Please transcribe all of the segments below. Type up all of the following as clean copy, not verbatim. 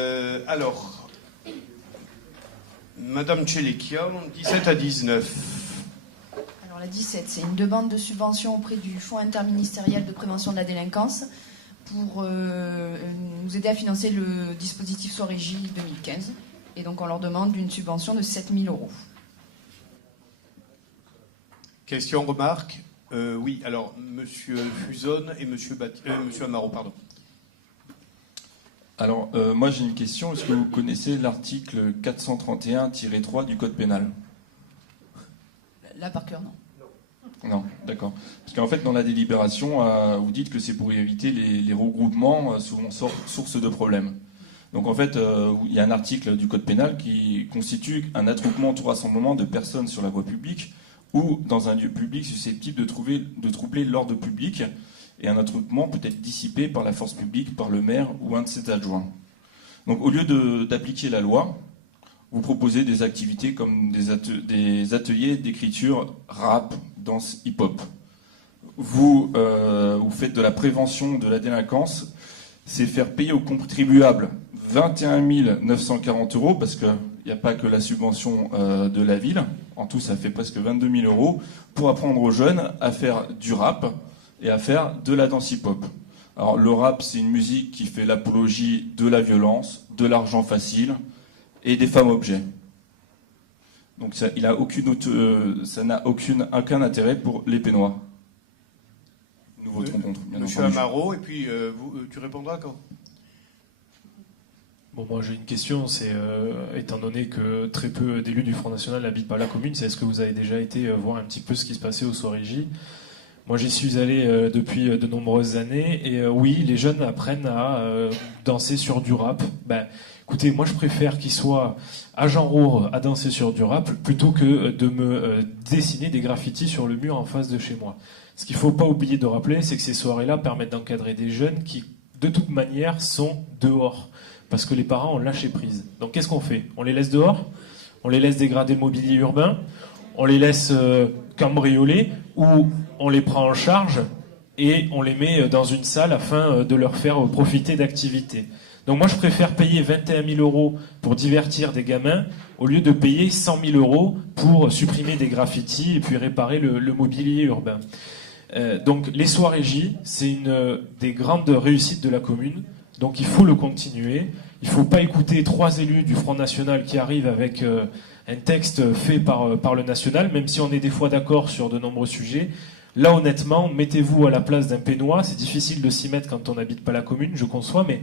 Alors, Madame Tchélékia, 17 à 19. Alors la 17, c'est une demande de subvention auprès du Fonds interministériel de prévention de la délinquance pour nous aider à financer le dispositif Soirégie 2015. Et donc on leur demande une subvention de 7 000 €. Question, remarque oui, alors, Monsieur Fuzone et Monsieur Amaro, pardon. Alors, moi j'ai une question. Est-ce que vous connaissez l'article 431-3 du Code pénal? Là, par cœur, non. Non, d'accord. Parce qu'en fait, dans la délibération, vous dites que c'est pour éviter les regroupements, souvent source de problèmes. Donc en fait, il y a un article du Code pénal qui constitue un attroupement, tout rassemblement de personnes sur la voie publique ou dans un lieu public susceptible de troubler l'ordre public, et un attroupement peut être dissipé par la force publique, par le maire ou un de ses adjoints. Donc au lieu d'appliquer la loi, vous proposez des activités comme des ateliers d'écriture rap, danse, hip-hop. Vous faites de la prévention de la délinquance, c'est faire payer aux contribuables 21 940 €, parce qu'il n'y a pas que la subvention de la ville. En tout, ça fait presque 22 000 € pour apprendre aux jeunes à faire du rap et à faire de la danse hip-hop. Alors le rap, c'est une musique qui fait l'apologie de la violence, de l'argent facile et des femmes objets. Donc ça n'a aucun intérêt pour les Pénois. Nous voterons contre. Monsieur Amaro, et puis tu répondras quand? Bon, moi j'ai une question, c'est étant donné que très peu d'élus du Front National n'habitent pas la commune, c'est est-ce que vous avez déjà été voir un petit peu ce qui se passait au Soirégie? Moi j'y suis allé depuis de nombreuses années, et oui, les jeunes apprennent à danser sur du rap. Ben, écoutez, moi je préfère qu'ils soient à Jean Roure à danser sur du rap plutôt que de me dessiner des graffitis sur le mur en face de chez moi. Ce qu'il ne faut pas oublier de rappeler, c'est que ces soirées-là permettent d'encadrer des jeunes qui, de toute manière, sont dehors. Parce que les parents ont lâché prise. Donc qu'est-ce qu'on fait? On les laisse dehors? On les laisse dégrader le mobilier urbain? On les laisse cambrioler? Ou on les prend en charge et on les met dans une salle afin de leur faire profiter d'activités? Donc moi je préfère payer 21 000 € pour divertir des gamins au lieu de payer 100 000 € pour supprimer des graffitis et puis réparer le mobilier urbain. Donc les Soirégies, c'est une des grandes réussites de la commune. Donc il faut le continuer. Il ne faut pas écouter 3 élus du Front National qui arrivent avec un texte fait par le National, même si on est des fois d'accord sur de nombreux sujets. Là, honnêtement, mettez-vous à la place d'un Pénois. C'est difficile de s'y mettre quand on n'habite pas la commune, je conçois, mais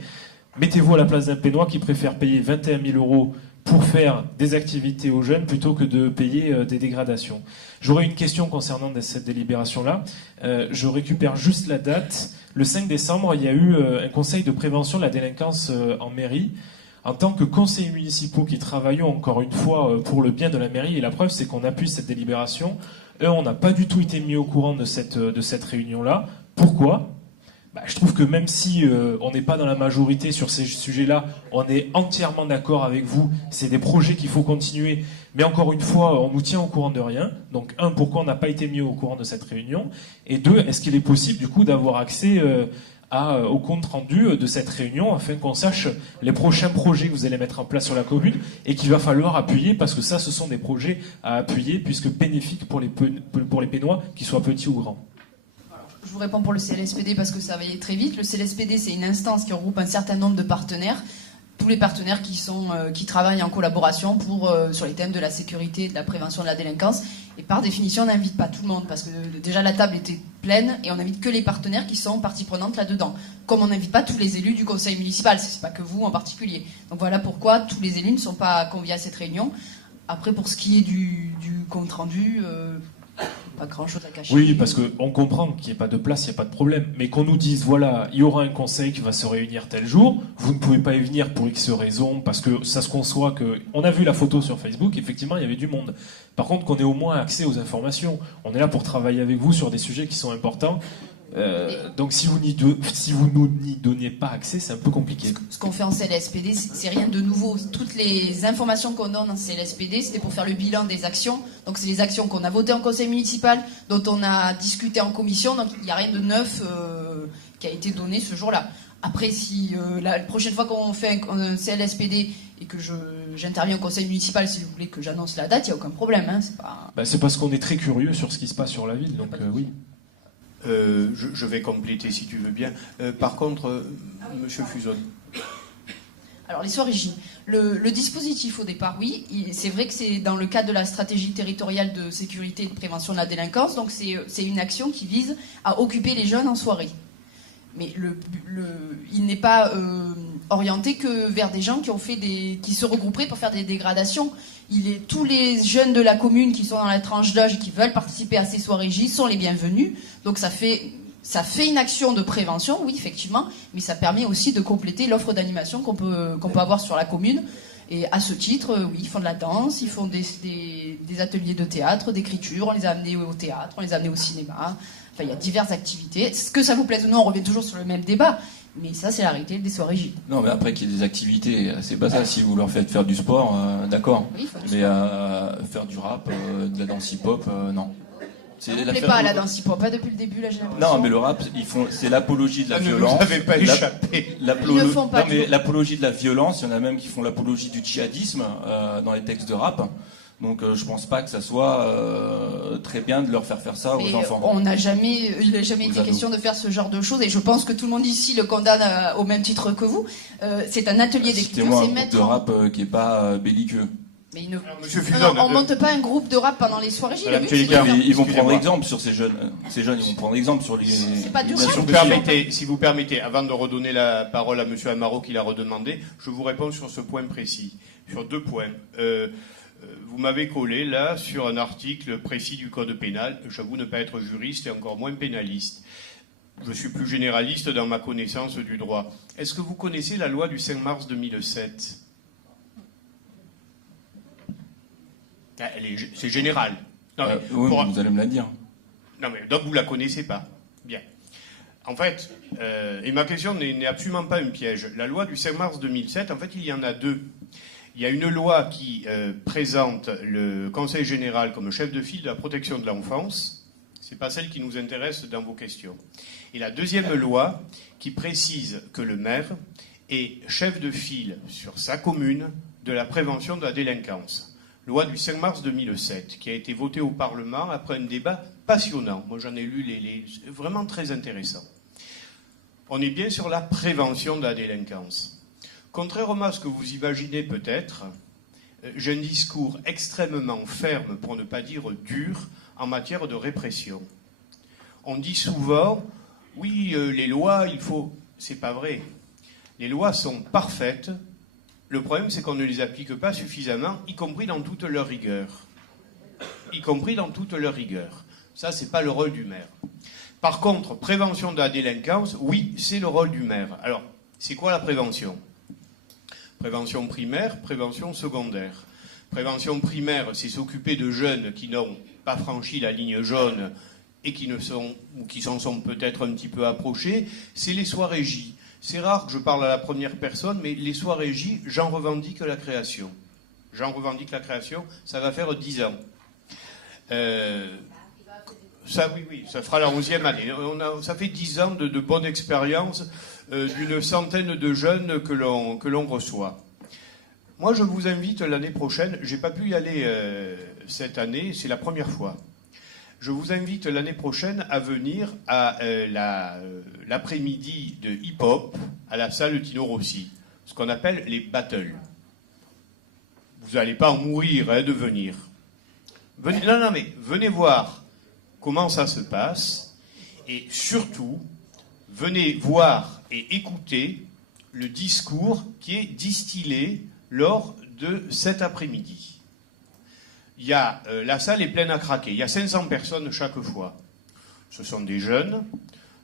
mettez-vous à la place d'un Pénois qui préfère payer 21 000 € pour faire des activités aux jeunes plutôt que de payer des dégradations. J'aurais une question concernant cette délibération-là. Je récupère juste la date. Le 5 décembre, il y a eu un conseil de prévention de la délinquance en mairie. En tant que conseillers municipaux qui travaillons encore une fois pour le bien de la mairie, et la preuve c'est qu'on appuie cette délibération, on n'a pas du tout été mis au courant de cette réunion-là. Pourquoi ? Je trouve que même si on n'est pas dans la majorité sur ces sujets-là, on est entièrement d'accord avec vous. C'est des projets qu'il faut continuer. Mais encore une fois, on nous tient au courant de rien. Donc, pourquoi on n'a pas été mis au courant de cette réunion? Et 2, est-ce qu'il est possible, du coup, d'avoir accès au compte rendu de cette réunion afin qu'on sache les prochains projets que vous allez mettre en place sur la commune et qu'il va falloir appuyer, parce que ça, ce sont des projets à appuyer puisque bénéfiques pour les Pénois, qu'ils soient petits ou grands. Je vous réponds pour le CLSPD parce que ça va aller très vite. Le CLSPD, c'est une instance qui regroupe un certain nombre de partenaires. Tous les partenaires qui travaillent en collaboration sur les thèmes de la sécurité et de la prévention de la délinquance. Et par définition, on n'invite pas tout le monde parce que déjà la table était pleine et on n'invite que les partenaires qui sont partie prenante là-dedans. Comme on n'invite pas tous les élus du conseil municipal, c'est pas que vous en particulier. Donc voilà pourquoi tous les élus ne sont pas conviés à cette réunion. Après, pour ce qui est du compte rendu... pas grand chose à cacher. Oui, parce qu'on comprend qu'il n'y ait pas de place, il n'y a pas de problème. Mais qu'on nous dise, voilà, il y aura un conseil qui va se réunir tel jour, vous ne pouvez pas y venir pour X raisons, parce que ça se conçoit que... On a vu la photo sur Facebook, effectivement, il y avait du monde. Par contre, qu'on ait au moins accès aux informations. On est là pour travailler avec vous sur des sujets qui sont importants. Donc si vous nous n'y donniez pas accès, c'est un peu compliqué. Ce qu'on fait en CLSPD, c'est rien de nouveau. Toutes les informations qu'on donne en CLSPD, c'était pour faire le bilan des actions. Donc c'est les actions qu'on a votées en conseil municipal, dont on a discuté en commission. Donc il n'y a rien de neuf qui a été donné ce jour-là. Après, si la prochaine fois qu'on fait un CLSPD et que j'interviens au conseil municipal, si vous voulez que j'annonce la date, il n'y a aucun problème. Hein, c'est pas... C'est parce qu'on est très curieux sur ce qui se passe sur la ville, donc oui. Je vais compléter si tu veux bien. Par contre, Monsieur Fuzon. Alors, les soirées J. Le dispositif au départ, oui, c'est vrai que c'est dans le cadre de la stratégie territoriale de sécurité et de prévention de la délinquance, donc c'est une action qui vise à occuper les jeunes en soirée. Mais il n'est pas orienté que vers des gens qui se regrouperaient pour faire des dégradations. Tous les jeunes de la commune qui sont dans la tranche d'âge et qui veulent participer à ces soirées J sont les bienvenus. Donc ça fait une action de prévention, oui, effectivement, mais ça permet aussi de compléter l'offre d'animation qu'on peut avoir sur la commune. Et à ce titre, oui, ils font de la danse, ils font des ateliers de théâtre, d'écriture, on les a amenés au théâtre, on les a amenés au cinéma. Enfin, il y a diverses activités. Ce que ça vous plaise ou non, on revient toujours sur le même débat. Mais ça, c'est la réalité des soirées J. Non, mais après qu'il y ait des activités, c'est pas ça. Si vous leur faites faire du sport, d'accord. Oui, mais faire du rap, de la danse hip-hop, non. Ça ne plaît pas à la danse hip-hop, pas depuis le début, là, j'ai l'impression. Non, mais le rap, c'est l'apologie de la violence. Ne vous avez pas échappé. Ils ne font pas mais l'apologie de la violence, il y en a même qui font l'apologie du djihadisme dans les textes de rap. Donc je pense pas que ça soit très bien de leur faire ça aux enfants. Il n'a jamais été question de faire ce genre de choses, et je pense que tout le monde ici le condamne au même titre que vous. C'est un atelier d'écriture. Citez-moi un groupe de rap qui est pas belliqueux. Mais on ne monte pas un groupe de rap pendant les soirées J. Ils vont prendre exemple sur ces jeunes. Ces jeunes, ils vont prendre exemple sur les. C'est pas du Si vous permettez, avant de redonner la parole à Monsieur Amaro qui l'a redemandé, je vous réponds sur ce point précis, sur 2 points. Vous m'avez collé là sur un article précis du code pénal. J'avoue ne pas être juriste et encore moins pénaliste. Je suis plus généraliste dans ma connaissance du droit. Est-ce que vous connaissez la loi du 5 mars 2007 ? C'est général. Non, oui, vous allez me la dire. Non, mais donc vous la connaissez pas. Bien. En fait, et ma question n'est absolument pas un piège. La loi du 5 mars 2007, en fait, il y en a 2. Il y a une loi qui présente le Conseil général comme chef de file de la protection de l'enfance. Ce n'est pas celle qui nous intéresse dans vos questions. Et la deuxième loi qui précise que le maire est chef de file sur sa commune de la prévention de la délinquance. Loi du 5 mars 2007, qui a été votée au Parlement après un débat passionnant. Moi, j'en ai lu vraiment très intéressant. On est bien sur la prévention de la délinquance. Contrairement à ce que vous imaginez peut-être, j'ai un discours extrêmement ferme, pour ne pas dire dur, en matière de répression. On dit souvent, oui, les lois, il faut... C'est pas vrai. Les lois sont parfaites. Le problème, c'est qu'on ne les applique pas suffisamment, y compris dans toute leur rigueur. Y compris dans toute leur rigueur. Ça, c'est pas le rôle du maire. Par contre, prévention de la délinquance, oui, c'est le rôle du maire. Alors, c'est quoi la prévention ? Prévention primaire, prévention secondaire. Prévention primaire, c'est s'occuper de jeunes qui n'ont pas franchi la ligne jaune et qui s'en sont peut-être un petit peu approchés. C'est les soirées J. C'est rare que je parle à la première personne, mais les soirées J, j'en revendique la création. J'en revendique la création, ça va faire 10 ans. Ça, oui, ça fera la 11e année. Ça fait 10 ans de bonne expérience d'une centaine de jeunes que l'on reçoit. Moi, je vous invite l'année prochaine, j'ai pas pu y aller cette année, c'est la première fois. Je vous invite l'année prochaine à venir à l'après-midi de hip-hop à la salle Tino Rossi, ce qu'on appelle les battles. Vous n'allez pas en mourir de venir. Venez voir comment ça se passe et surtout, venez voir et écouter le discours qui est distillé lors de cet après-midi. La salle est pleine à craquer. Il y a 500 personnes chaque fois. Ce sont des jeunes,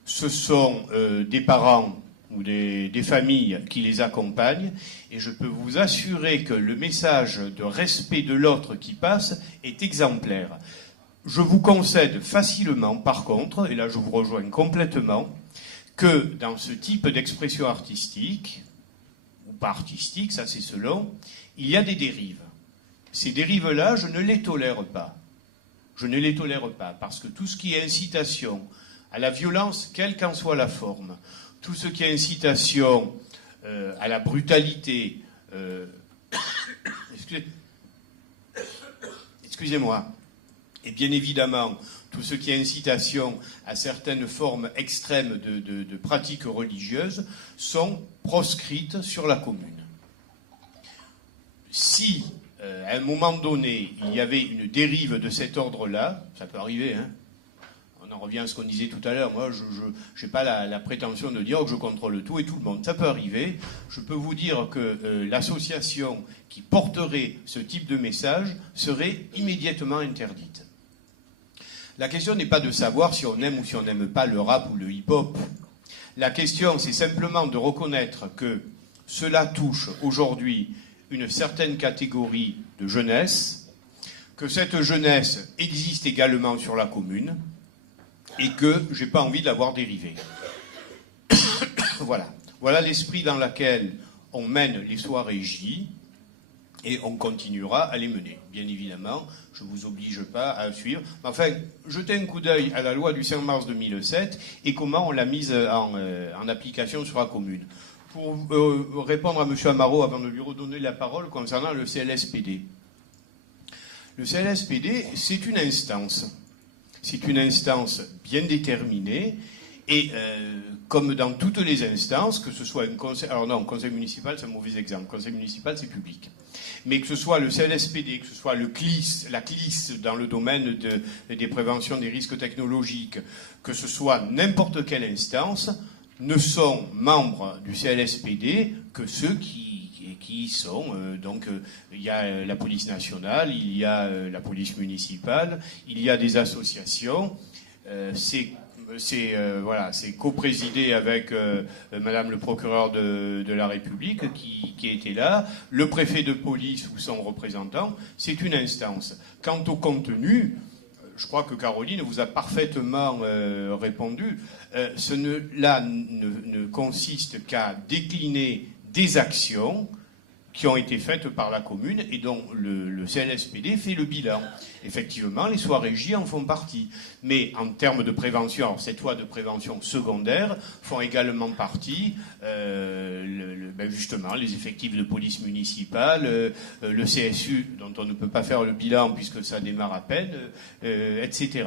ce sont des parents ou des familles qui les accompagnent. Et je peux vous assurer que le message de respect de l'autre qui passe est exemplaire. Je vous concède facilement, par contre, et là je vous rejoins complètement, que dans ce type d'expression artistique, ou pas artistique, ça c'est selon, il y a des dérives. Ces dérives-là, je ne les tolère pas. Je ne les tolère pas, parce que tout ce qui est incitation à la violence, quelle qu'en soit la forme, tout ce qui est incitation à la brutalité, excusez-moi, et bien évidemment tout ce qui est incitation à certaines formes extrêmes de pratiques religieuses sont proscrites sur la commune. Si, à un moment donné, il y avait une dérive de cet ordre-là, ça peut arriver, hein. On en revient à ce qu'on disait tout à l'heure. Moi, je n'ai pas la prétention de dire que je contrôle tout et tout le monde. Ça peut arriver. Je peux vous dire que l'association qui porterait ce type de message serait immédiatement interdite. La question n'est pas de savoir si on aime ou si on n'aime pas le rap ou le hip-hop. La question, c'est simplement de reconnaître que cela touche aujourd'hui une certaine catégorie de jeunesse, que cette jeunesse existe également sur la commune, et que je n'ai pas envie de la voir dériver. Voilà. Voilà l'esprit dans lequel on mène les soirées J, et on continuera à les mener. Bien évidemment, je ne vous oblige pas à suivre. Enfin, jetez un coup d'œil à la loi du 5 mars 2007 et comment on l'a mise en application sur la commune. Pour répondre à M. Amaro, avant de lui redonner la parole, concernant le CLSPD. Le CLSPD, c'est une instance. C'est une instance bien déterminée et comme dans toutes les instances, que ce soit un conseil... Alors non, conseil municipal, c'est un mauvais exemple. Conseil municipal, c'est public. Mais que ce soit le CLSPD, que ce soit le CLIS, la CLIS dans le domaine des préventions des risques technologiques, que ce soit n'importe quelle instance, ne sont membres du CLSPD que ceux qui sont... il y a la police nationale, il y a la police municipale, il y a des associations. C'est coprésidé avec Madame le procureur de la République qui était là, le préfet de police ou son représentant. C'est une instance. Quant au contenu, je crois que Caroline vous a parfaitement répondu. Cela ne consiste qu'à décliner des actions qui ont été faites par la commune et dont le CLSPD fait le bilan. Effectivement, les soirées J en font partie. Mais en termes de prévention, alors cette loi de prévention secondaire font également partie justement les effectifs de police municipale, le CSU dont on ne peut pas faire le bilan puisque ça démarre à peine, etc.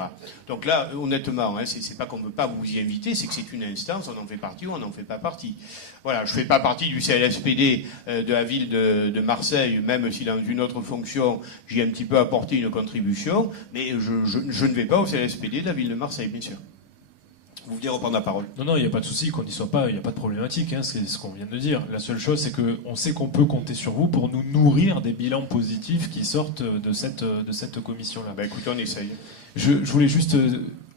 Donc là, honnêtement, hein, c'est pas qu'on ne veut pas vous y inviter, c'est que c'est une instance, on en fait partie ou on n'en fait pas partie. Voilà, je ne fais pas partie du CLSPD de la ville de Marseille, même si dans une autre fonction, j'y ai un petit peu apporté une contribution, mais je ne vais pas au CLSPD de la ville de Marseille, bien sûr. Vous voulez reprendre la parole? Non, il n'y a pas de souci, qu'on n'y soit pas, il n'y a pas de problématique, hein, c'est ce qu'on vient de dire. La seule chose, c'est qu'on sait qu'on peut compter sur vous pour nous nourrir des bilans positifs qui sortent de cette commission-là. Ben écoutez, on essaye. Je voulais juste...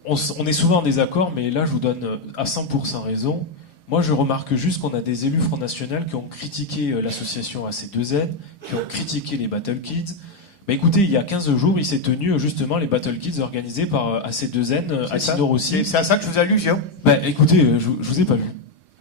On est souvent en désaccord, mais là, je vous donne à 100% raison. Moi, je remarque juste qu'on a des élus Front National qui ont critiqué l'association AC2N, qui ont critiqué les Battle Kids. Bah écoutez, il y a 15 jours, il s'est tenu justement les Battle Kids organisés par AC2N, à Sidor aussi. C'est à ça que je vous allusion. Bah écoutez, je vous ai pas vu.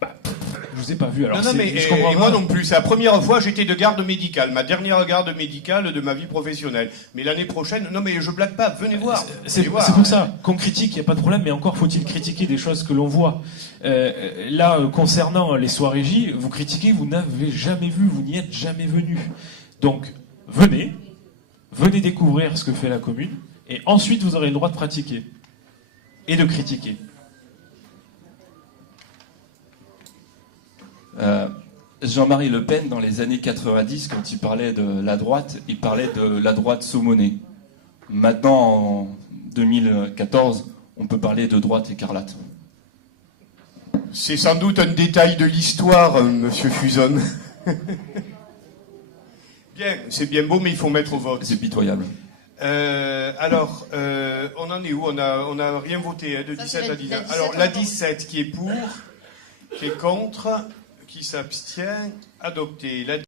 Je vous ai pas vu. Alors non, mais je comprends et moi non plus. C'est la première fois j'étais de garde médicale, ma dernière garde médicale de ma vie professionnelle. Mais l'année prochaine, non mais je blague pas, venez voir. C'est pour ça qu'on critique, il n'y a pas de problème, mais encore faut-il critiquer des choses que l'on voit. Là, concernant les soirées J, vous critiquez, vous n'avez jamais vu, vous n'y êtes jamais venu. Donc, venez découvrir ce que fait la commune, et ensuite vous aurez le droit de pratiquer et de critiquer. Jean-Marie Le Pen, dans les années 90, quand il parlait de la droite, il parlait de la droite saumonée. Maintenant, en 2014, on peut parler de droite écarlate. C'est sans doute un détail de l'histoire, monsieur Fuson. Bien, c'est bien beau, mais il faut mettre au vote. C'est pitoyable. Alors, on en est où? On a rien voté, hein, de ça, 17 à 19. la 17, Alors, la 17 qui est pour, qui est contre, qui s'abstient, adopté.